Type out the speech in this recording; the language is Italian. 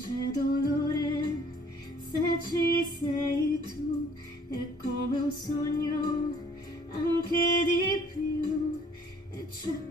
c'è dolore se ci sei tu, è come un sogno, anche di più, e c'è